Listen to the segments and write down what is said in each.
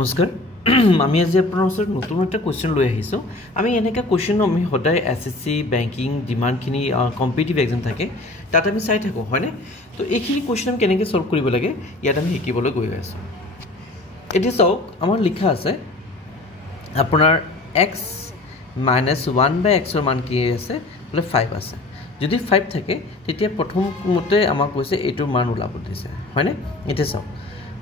নমস্কাৰ আমি আজি আপোনাৰ ওচৰত নতুন এটা কোৱেশ্চন লৈ আহিছো আমি এনেকা কোৱেশ্চন আমি হদাই এসএসসি বেংকিং ডিমান্ডখিনি কম্পিটিটিভ এক্সাম থাকে তাত আমি চাই থাকো হয়নে তো এইখিনি কোৱেশ্চন আমি কেনেকৈ সলভ কৰিব লাগে ইয়াত আমি শিকিবলৈ গৈ আছো এতিয়া চাওক আমাৰ লিখা আছে আপোনাৰ x - 1 / x ৰ মান কি আছে বলে 5 আছে যদি 5 থাকে তেতিয়া প্ৰথমতে আমাক কৈছে এইটোৰ মান ওলাব দিছে হয়নে এতিয়া চাওক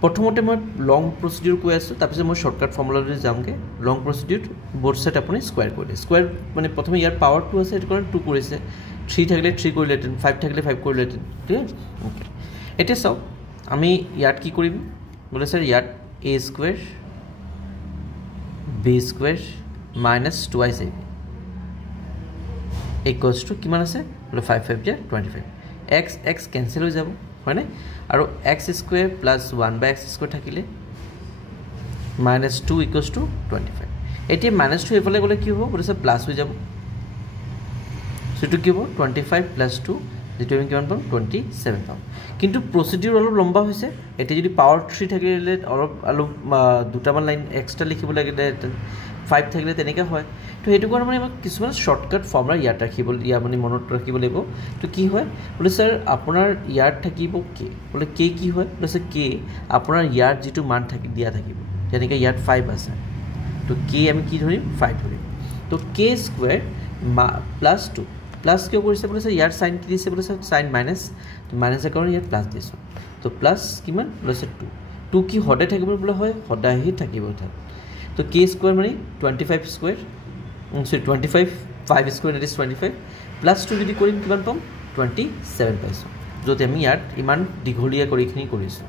প্ৰথমতে মই লং প্ৰসিডিউৰ কৈ আছো তাৰপিছত মই শৰ্টকাট ফৰ্মুলালৈ যামগে লং প্ৰসিডিউৰ বোথ সাইড আপুনি স্কয়াৰ কৰিলে স্কয়াৰ মানে প্ৰথমে ইয়াৰ পাৱাৰ 2 আছে এটো কাৰণ 2 কৰিছে 3 থাকিলে 3 কৰিলেতেন 5 থাকিলে 5 কৰিলেতেন ঠিক ওকে এটা চাও আমি ইয়াত কি কৰিম বলে স্যাৰ ইয়াত a square b square - 2ac equals to কিমান আছে বলে 5 5 = 25 x x ক্যান্সেল হৈ যাব হয়নে আৰু x square plus 1 / x square থাকিলে -2 = 25 এতিয়া -2 এফালে গলে কি হ'ব বলছে প্লাস হৈ যাব সেটো কি হ'ব 25 + 2 যেটো আমি কিমান পাম 27 পাম কিন্তু প্ৰসিডিউৰ অলপ লম্বা হৈছে এতিয়া যদি পাৱাৰ 3 থাকিলে অলপ দুটামান লাইন এক্সট্ৰা লিখিব লাগিলে 5 থাকিলে তেনেকা হয় তো হেতু কাৰণ মানে কিছুমান শৰ্টকাট ফৰ্মুলা ইয়াত ৰাখিব ইয়া মানে মনত ৰাখিব লাগিব তো কি হয় বলে স্যাৰ আপোনাৰ ইয়াত থাকিব কে বলে কে কি হয় বলে কে আপোনাৰ ইয়াত যেটো মান থাকি দিয়া থাকিব যেনেকৈ ইয়াত 5 আছে তো কে আমি কি ধৰিম 5 ধৰিম তো k স্কয়াৰ + 2 প্লাস কিয় কৰিছে বলে স্যাৰ ইয়াৰ সাইন কি দিছে বলে স্যাৰ সাইন মাইনাস তো মাইনাসৰ কাৰণে ইয়াত প্লাস দিছো তো প্লাস কিমান বলে স্যার 2 কি হডে থাকিব বলে হয় হডাহি থাকিব থাকে তো k স্কয়াৰ মানে 25 স্কয়াৰ সৰি 25 5 স্কয়াৰ ইজ 25 প্লাস 2 যদি কৰিম কিমান পাম 27 পাইছো যদি আমি ইয়াত ইমান দিঘলিয়া কৰিখিনি কৰিছো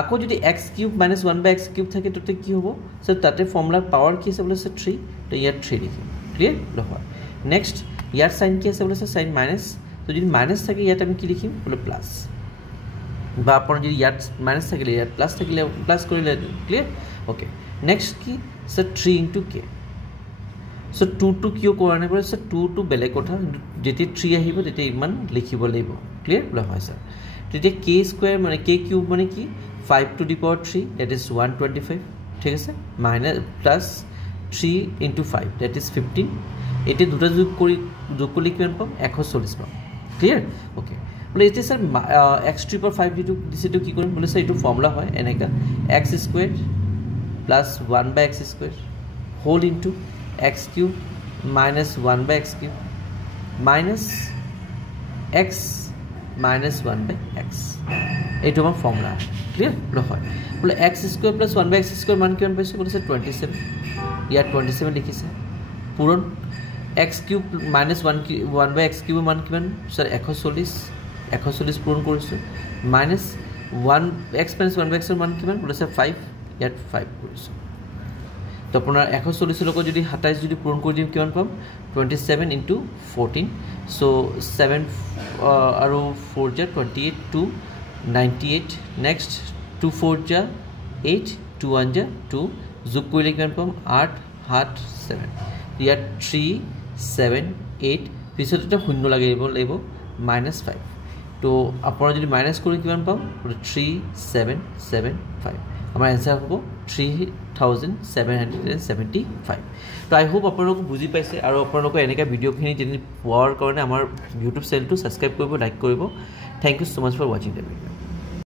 আকৌ যদি x³ - 1 / x³ থাকে ততে কি হ'ব স্যার তাতে ফৰ্মুলা পাৱাৰ কি আছে বলে স্যাৰ 3 তো ইয়াত 3 লিখিম ক্লিয়াৰ নহয় নেক্সট ইয়াৰ সাইন কি আছে বলে স্যার সাইন মাইনাস তো যদি মাইনাস থাকে ইয়াত আমি কি লিখিম বলে প্লাস বা আপন যদি ইয়াত মাইনাস থাকিলে ইয়াত প্লাস থাকিলে প্লাস কৰিলে ক্লিয়াৰ ওকে নেক্সট কি স্যাৰ 3 * k সো 2 কিয় কৰা নাই বলে স্যার 2 বেলেগ কথা যেতি 3 আহিব তেতি ইমান লিখিব লাগিব ক্লিয়াৰ বলে হয় স্যাৰ তেতি k স্কয়াৰ মানে k³ মানে কি 5 to the power 3 that is 125 ঠিক আছে মাইনাস প্লাস 3 * 5 that is 15 এটি দুটা যোগ করলে কিমান পাম 140 পাম ক্লিয়ার ওকে বলে এতে স্যার x³ * 5 যেটো দিছেটো কি কৰিম বলে স্যাৰ এটো ফৰ্মুলা হয় এনেকা x² + 1 / x² whole into x³ - 1 / x³ minus x - 1 / x এইটো আমাৰ ফৰ্মুলা ক্লিয়াৰ নহয় বলে x² + 1 / x² মান কিমান পাইছো বলে স্যার 27 ইয়াত 27 লিখিছে পূৰণ x³ - 1 / x³ মান কিমান স্যাৰ 140 পূৰণ কৰিছো minus 1 x - 1 / x ৰ মান কিমান বলে স্যাৰ 5 ইয়াত 5 কৰিছো তো আপোনাৰ 140 লগত যদি 27 যদি পূৰণ কৰি দিম কিমান পাম 27 * 14 সো 7 আৰু 4 = 28 to 98 নেক্সট 2 4 = 8 2 1 = 2 যোগ কৰিলে কিমান পাম 8 7 7 ইয়াত 3 7 8 পিছত এটা শূন্য লাগিব -5 তো আপোনাৰ যদি মাইনাস কৰি কিমান পাম 3775 আমাৰ आंसर হ'ব 3775 তো আই হোপ আপোনালোক বুজি পাইছে আৰু আপোনালোক এনেকা ভিডিওখিনি যদি পোৱাৰ কাৰণে আমাৰ YouTube চেনেলটো সাবস্ক্ৰাইব কৰিব লাইক কৰিব thank you so much for watching the video